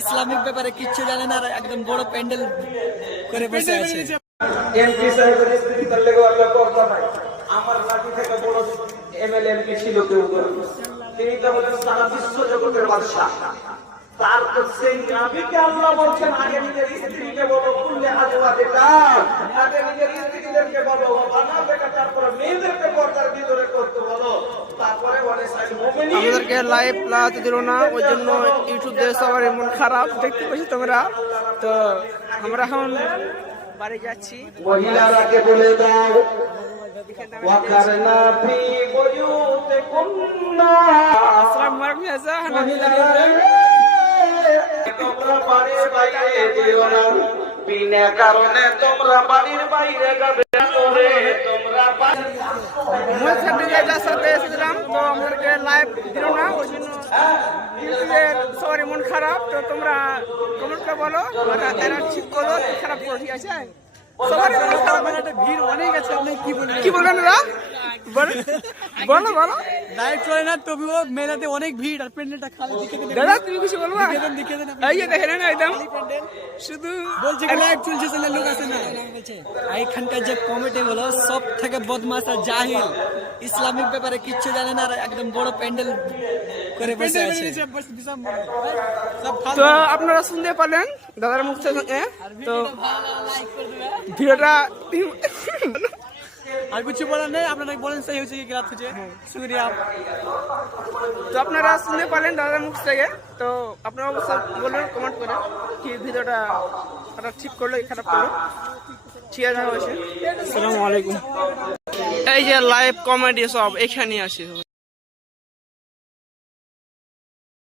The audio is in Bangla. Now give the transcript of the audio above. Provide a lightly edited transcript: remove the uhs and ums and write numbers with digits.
ইসলামিক ব্যাপারে কিচ্ছু জানে না, আর একদম বড় প্যান্ডেল করে বসে আছে। এমপি সাহেবের স্ত্রী তার লেগে আল্লাহ পর্দা নাই। আমার পার্টি থেকে বড় এমএলএ এমপি ছিল কেউ করে, তিনি তো হলেন সারা বিশ্ব জগতের বাদশা। তার সেই নাবিকে আল্লাহ বলছেন আগে নিজের স্ত্রীকে বলো কুল্লে আজওয়াজিকা, আগে নিজের স্ত্রীদেরকে বলো বানাবে, তারপরে মেয়েদেরকে পর্দার ভিতরে করতে বলো, তারপরে বলে সাইড মুমিন। আমাদেরকে লাইভ লাগাতে দিল না, ওই জন্য ইউটিউব দিয়ে সবার এমন খারাপ দেখতে পাচ্ছি তোমরা। তো আমরা এখন বাড়ি যাচ্ছি। মহিলারাকে বলে দাও ওয়াকারনা ফি বুয়ুতিকুন্না, আসসালামু আলাইকুম। মহিলারা তোমরা বাড়ির বাইরে যেও না, বিনা কারণে তোমরা বাড়ির বাইরে যাবে না, তোমরা সাথে এসেছিলাম, তো আমাদেরকে লাইভ দিল না, ওই জন্য ইউটিউবের সবার এমন খারাপ। তো তোমরা কমেন্ট করে বলো এরা ঠিক করো খারাপ করো, ঠিক আছে? সবার এমন খারাপ, ভিড় অনেক আছে, আপনি কি বললেন এরা? বলো বলো লাইভ চলে না, তবুও মেলাতে অনেক ভিড় আর প্যান্ডেলটা খালি দিকে দাদা, তুমি কিছু বলবা? দেখে দেন। এই যে দেখেন না, একদম শুধু বলছে লাইভ চলছে, চলে লোক আছে না। আর এখানকার যে কমিটি হলো সব থেকে বদমাশ আর জাহিল, ইসলামিক ব্যাপারে কিচ্ছু জানে না, আর একদম বড় প্যান্ডেল করে বসে আছে। তো আপনারা শুনতে পারলেন দাদার মুখ থেকে। তো ভিডিওটা আর কিছু বলার নেই, আপনারা বলেন সেই হচ্ছে কি গ্রাফ হচ্ছে শুক্রিয়া। তো আপনারা শুনতে পারলেন দাদার মুখ থেকে। তো আপনারা অবশ্যই বলবেন কমেন্ট করে কি ভিডিওটা ঠিক করলো কি খারাপ করলো, ঠিক আছে হয়েছে। আসসালামু আলাইকুম। এই যে লাইভ কমেডি সব এখানে আসে।